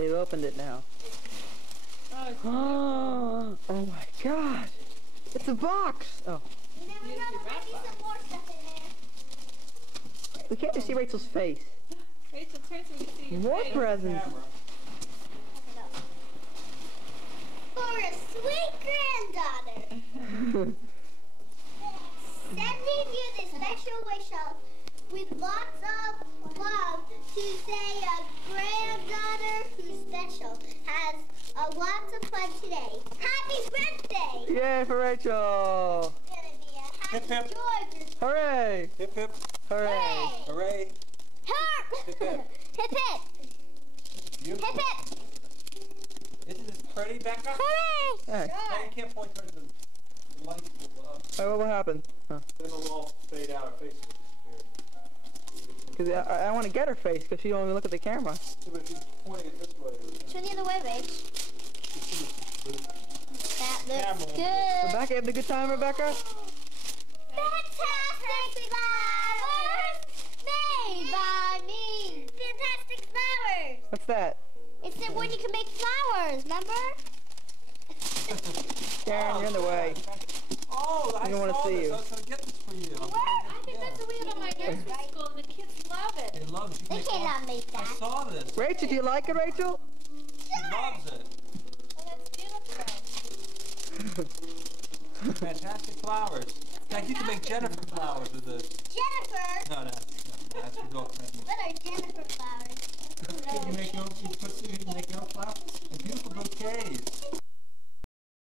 They've opened it now. Oh, oh my God! It's a box! Oh. You never know, there might be some more stuff in there. We can't just see Rachel's face. Rachel, turn so we can see your More face. presents. For a sweet granddaughter. Sending you this special wish with lots of love to say a granddaughter who's special has lots of fun today. Happy birthday! Yay for Rachel! It's gonna be a happy, Hip, hip. joyous Hooray! Hip hip. Hooray! Hooray. Herp! Hip hip. Hip hip! Beautiful. Hip hip! Isn't this pretty, Becca? Hooray! Hey. No, you can't point towards the lights will What will happen? Huh. then it'll all fade out. Our face will disappear. Because I want to get her face because she don't even look at the camera. Yeah, but if you're pointing it this way, Turn the other way, Rach. That looks Camera. good. Rebecca, have a good time, Rebecca? Fantastic flowers made by me. Fantastic flowers. What's that? It's the one you can make flowers, remember? Karen, you're in the way. Oh, I We don't wanna saw see this. you. I was going to get this for you. I think that's what we have on my nursery school, and the kids love it. They love it. You They make cannot make I that. saw this. Rachel, do you like it, Rachel? She loves it. Oh, that's beautiful. Fantastic flowers. In fact, you can make Jennifer flowers with this. Jennifer. No, that's your girlfriend. What are Jennifer flowers? You make your own flowers and beautiful bouquets.